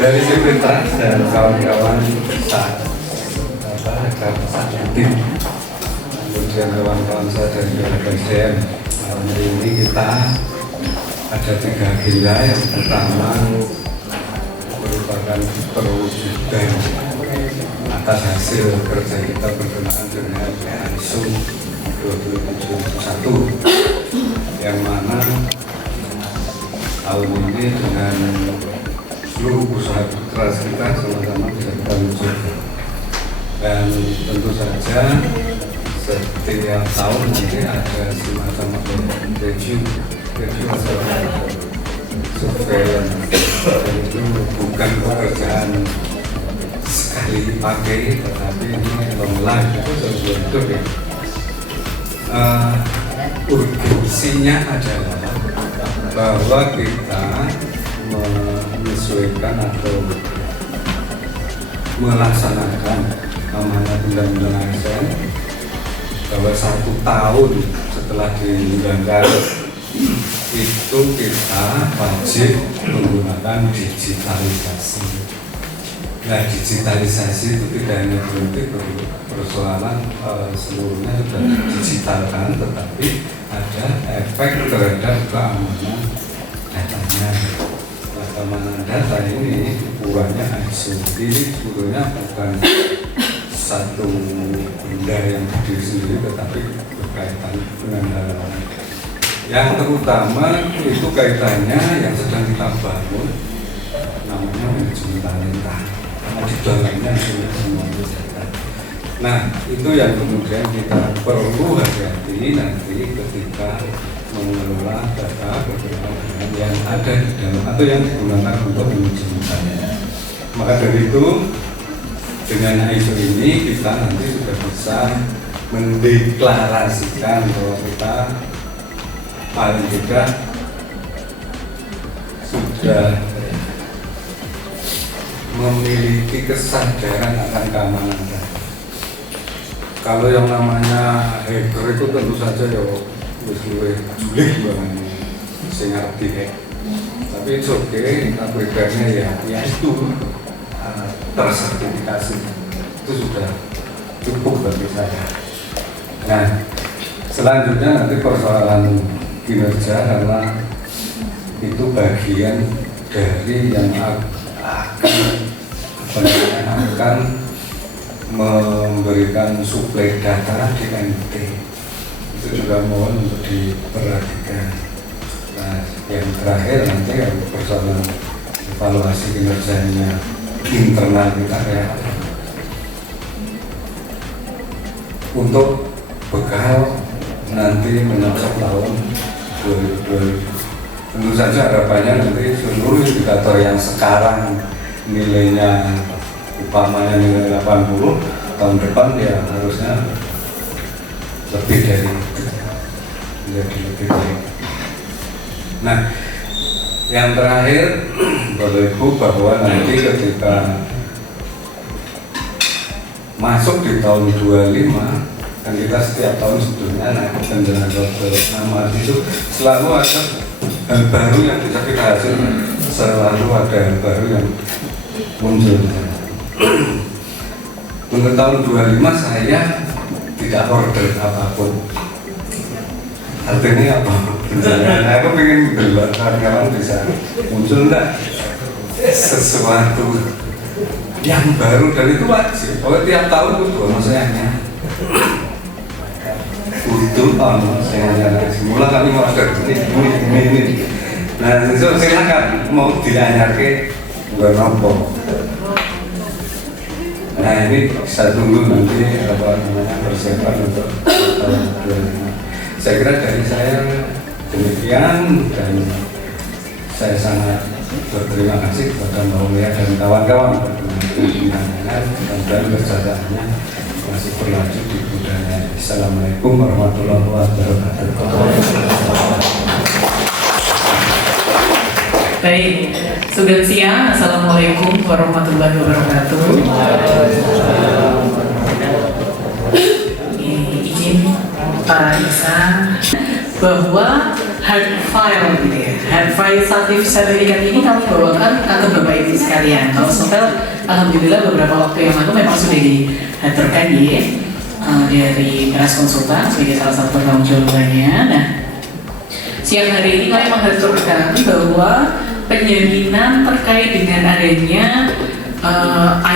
Dari Sekretariat dan kawan-kawan saat tim, kemudian kawan-kawan saya dari BSDM. Hari ini kita ada 3 agenda. Yang pertama merupakan perwujudan atas hasil kerja kita berkenaan dengan ISO 27701, yang mana tahun ini dengan seluruh usaha putra kita sama-sama bisa kita wujudkan. Dan tentu saja setiap tahun nanti ada semacam review atau surveillance. Dan itu bukan pekerjaan sekali dipakai, tetapi ini long life, itu sesuatu ya. Urgensinya adalah bahwa kita menyesuaikan atau melaksanakan amanat undang-undang ASN, bahwa 1 tahun setelah diundangkan itu kita wajib menggunakan digitalisasi. Nah, digitalisasi itu tidak hanya berarti persoalan seluruhnya sudah digitalkan, tetapi ada efek terhadap keamanan datanya. Keamanan data ini ukurannya ISO. Ini sebetulnya bukan satu benda yang berdiri sendiri, tetapi berkaitan dengan hal lain. Yang terutama itu kaitannya yang sedang kita bangun, namanya manajemen talenta. Karena di dalamnya sudah semua data. Nah, itu yang kemudian kita perlu hati-hati nanti ketika mengelola data berkenaan dengan yang ada di dalam atau yang digunakan untuk manajemen talenta. Maka dari itu, dengan ISO ini kita nanti sudah bisa mendeklarasikan bahwa kita paling tidak sudah memiliki kesadaran akan keamanan data. Kalau yang namanya hacker itu tentu saja ya wis luwih julid banget sing ngerti hack. Tapi it's okay, aplikasinya ya itu tersertifikasi itu sudah cukup bagi saya. Nah, selanjutnya nanti persoalan kinerja, karena itu bagian dari yang akan memberikan suplai data di NT. Itu juga mohon untuk diperhatikan. Nah, yang terakhir nanti persoalan evaluasi kinerjanya internal kita ya, untuk bekal nanti menyangkut tahun 2020. Tentu saja harapannya nanti seluruh indikator yang sekarang nilainya upamanya nilai 80, tahun depan ya harusnya lebih dari itu, menjadi lebih baik. Nah, yang terakhir, Bapak Ibu, bahwa nanti ketika masuk di tahun 25, kan kita setiap tahun sebelumnya naik penjelasan dokter nama itu selalu ada hal baru yang bisa kita hasilkan, selalu ada hal baru yang muncul. Untuk tahun 25 saya tidak order apapun. Artinya apa? Misalnya aku pengen belajar, kawan-kawan bisa muncul enggak sesuatu yang baru, dan itu wajib. Kalau tiap tahun itu maksudnya butuh tahun saya semula kami mau ada ini. Nah, itu silakan mau dianyarke bukan nopo. Nah, ini saya tunggu nanti apa namanya persiapan untuk tahun 25. Saya kira dari saya demikian, dan saya sangat berterima kasih kepada Mbak Ulia dan kawan-kawan dan kerjasamanya masih berlanjut di budaya. Assalamualaikum warahmatullahi wabarakatuh. Baik, sudah siang. Assalamualaikum warahmatullahi wabarakatuh. Izin Pak Isa bahwa hard file gitu ya, hard file sertifikat ini kami bawakan atau Bapak Ibu sekalian sekalian. Kalau novel, alhamdulillah beberapa waktu yang lalu memang sudah diaturkan dari Beras Konsultan sebagai salah satu penanggung jawabannya. Nah, siang hari ini kami mengaturkan bahwa penjaminan terkait dengan adanya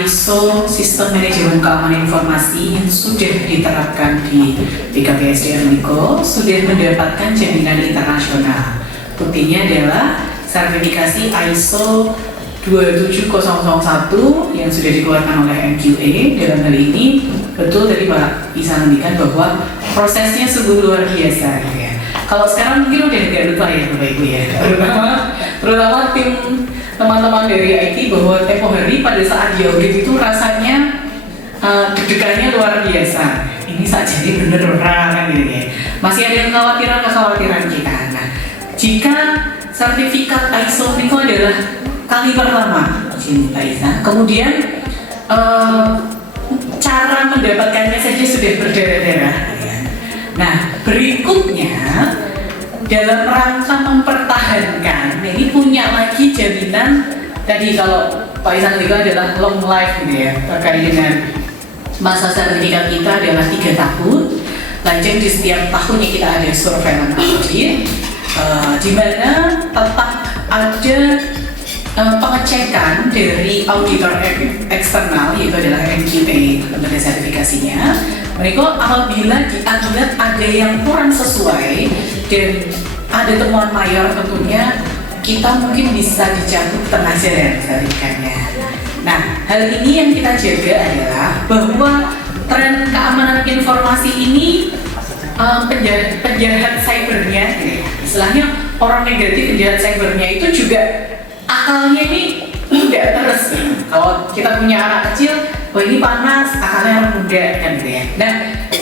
ISO Sistem Manajemen Keamanan Informasi yang sudah diterapkan di BKPSDM Niko sudah mendapatkan jaminan internasional. Buktinya adalah sertifikasi ISO 27001 yang sudah dikeluarkan oleh MQA. Dalam hal ini betul tadi Pak Isa menyampaikan bahwa prosesnya sungguh luar biasa ya. Kalau sekarang mungkin udah agak lupa ya Bapak Ibu ya, terutama tim teman-teman dari IT bahwa tempo hari pada saat di audit itu rasanya deg-degannya luar biasa. Ini saja ini bener kan gitu ya. Masih ada kekhawatiran kita. Nah, jika sertifikat ISO itu adalah kali pertama, Pak Isa, kemudian cara mendapatkannya saja sudah berdarah-darah. Nah, berikutnya dalam rangka mempertahankan, ini punya lagi jaminan tadi kalau Pak Isan itu adalah long life gitu ya, terkait dengan masa sertifikat kita adalah 3 tahun. Lanjut di setiap tahunnya kita ada surveillance audit, di mana tetap ada pengecekan dari auditor eksternal yaitu adalah MQA lembaga sertifikasinya. Mereka apabila dianggap ada yang kurang sesuai dan ada temuan mayor, tentunya kita mungkin bisa dicabut tengah jalan sertifikatnya. Nah, hal ini yang kita jaga adalah bahwa tren keamanan informasi ini penjahat cybernya, istilahnya orang negatif penjahat cybernya itu juga akalnya ini muda terus. Kalau kita punya anak kecil, wah ini panas, akalnya orang muda kan gitu ya. Nah,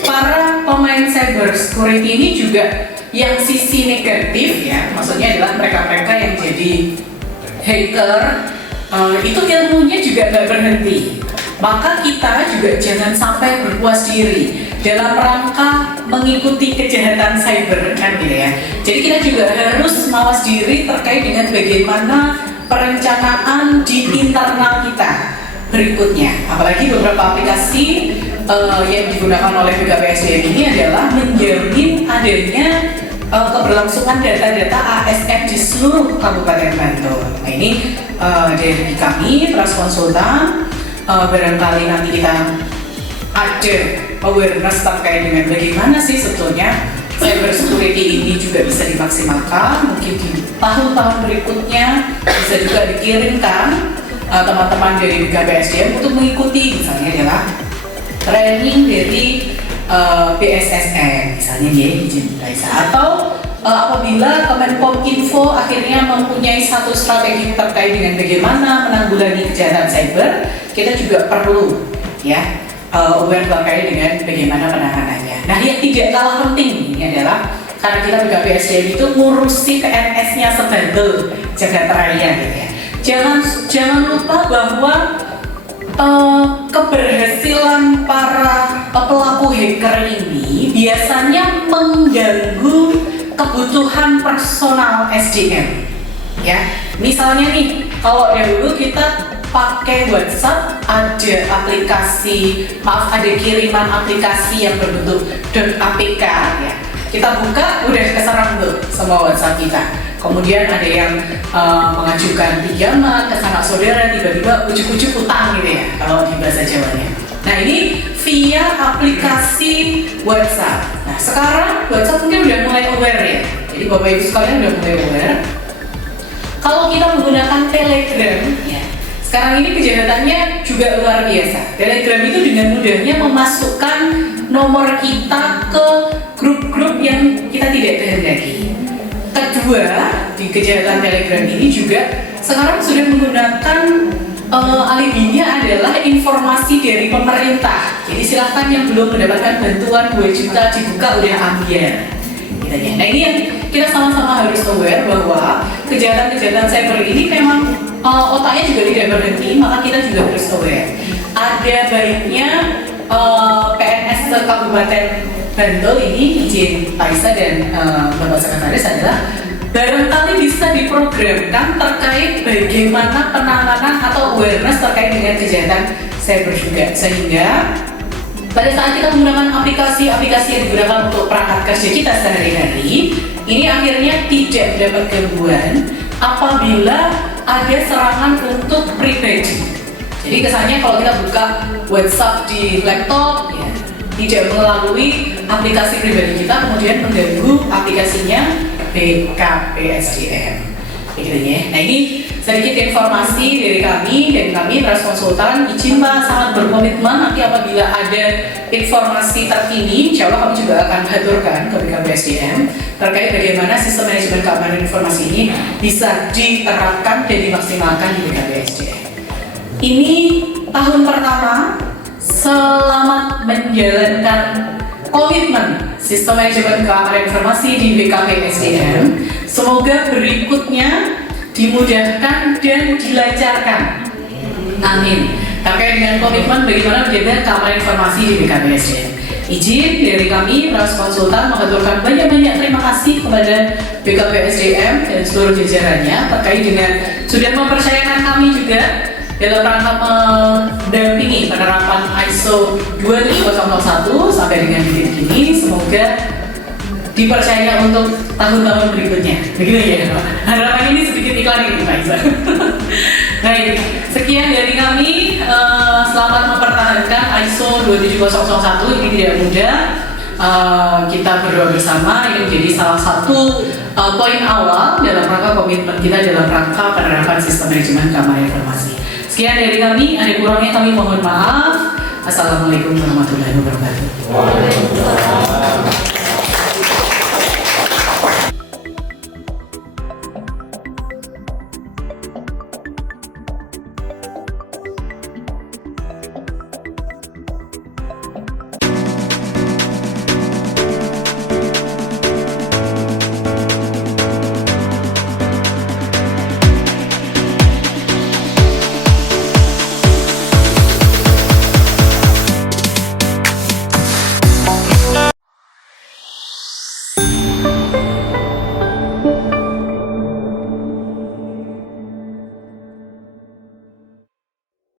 para pemain cyber security ini juga yang sisi negatif ya, maksudnya adalah mereka-mereka yang jadi hacker, itu ilmunya juga nggak berhenti. Maka kita juga jangan sampai berpuas diri dalam rangka mengikuti kejahatan cyber kan gitu ya. Jadi kita juga harus mawas diri terkait dengan bagaimana perencanaan di internal kita berikutnya. Apalagi beberapa aplikasi yang digunakan oleh BKPSDM ini adalah menjamin adanya keberlangsungan data-data ASN di seluruh Kabupaten Bantul. Nah ini dari kami, Beras Konsultan, barangkali nanti kita ada awareness terkait dengan bagaimana sih sebetulnya cyber security ini juga bisa dimaksimalkan. Mungkin di tahun-tahun berikutnya bisa juga dikirimkan teman-teman dari BKPSDM untuk mengikuti, misalnya adalah training dari BSSN misalnya ya, izin Raisa, atau apabila Kemenkominfo akhirnya mempunyai satu strategi terkait dengan bagaimana menanggulangi kejahatan cyber, kita juga perlu ya aware terkait dengan bagaimana penanganannya. Nah, yang tidak kalah penting ini adalah karena kita BKPSDM itu ngurusi PNS-nya sebantul jagat raya gitu ya. Jangan lupa bahwa keberhasilan para pelaku hacker ini biasanya mengganggu kebutuhan personal SDM. Ya, misalnya nih, kalau dahulu kita pakai WhatsApp, ada kiriman aplikasi yang berbentuk .apk ya. Kita buka, udah keserang tuh sama WhatsApp kita. Kemudian ada yang mengajukan pinjaman ke sanak saudara, tiba-tiba ujuk-ujuk utang gitu ya, kalau di bahasa Jawanya. Nah ini via aplikasi WhatsApp. Nah sekarang WhatsApp mungkin udah mulai aware ya. Jadi Bapak Ibu sekalian udah mulai aware. Kalau kita menggunakan Telegram, ya, sekarang ini kejahatannya juga luar biasa. Telegram itu dengan mudahnya memasukkan nomor kita ke grup-grup yang kita tidak kehendaki. Kedua, di kejahatan Telegram ini juga sekarang sudah menggunakan alibinya adalah informasi dari pemerintah. Jadi silahkan yang belum mendapatkan bantuan 2 juta dibuka udah ambil. Nah ini yang kita sama-sama harus aware bahwa kejahatan-kejahatan cyber ini memang otaknya juga tidak berhenti, maka kita juga harus aware. Ada baiknya PNS Kabupaten Bantul ini izin Taisa dan Bapak Sekretaris adalah barangkali bisa diprogramkan terkait bagaimana penanganan atau awareness terkait dengan kejahatan cyber juga, sehingga pada saat kita menggunakan aplikasi-aplikasi yang digunakan untuk perangkat kerja kita sehari-hari, ini akhirnya tidak dapat gangguan apabila ada serangan untuk pribadi. Jadi kesannya kalau kita buka WhatsApp di laptop, ya, tidak melalui aplikasi pribadi kita, kemudian mengganggu aplikasinya BKPSDM. Begitu ya. Nah, ini sedikit informasi dari kami, dan kami Trust Konsultan izin Pak sangat berkomitmen nanti apabila ada informasi terkini, insya Allah kami juga akan haturkan ke BKPSDM terkait bagaimana sistem manajemen keamanan informasi ini bisa diterapkan dan dimaksimalkan di BKPSDM. Ini tahun pertama selamat menjalankan komitmen sistem manajemen keamanan informasi di BKPSDM. Semoga berikutnya dimudahkan dan dilancarkan. Amin. Terkait dengan komitmen bagaimana menjaga keamanan informasi di BKPSDM. Izin dari kami, Trust Konsultan, mengaturkan banyak-banyak terima kasih kepada BKPSDM dan seluruh jajarannya terkait dengan sudah mempercayakan kami juga dalam rangka mendampingi penerapan ISO 27001 sampai dengan titik ini. Semoga dipercaya untuk tahun-tahun berikutnya. Begitu ya Pak? Harapan ini sedikit iklan ini Pak Isa. Baik, sekian dari kami. Selamat mempertahankan ISO 27001. Ini tidak mudah. Kita berdoa bersama, ini menjadi salah satu poin awal dalam rangka komitmen kita dalam rangka penerapan sistem manajemen keamanan informasi. Sekian dari kami, ada kurangnya kami mohon maaf. Assalamualaikum warahmatullahi wabarakatuh.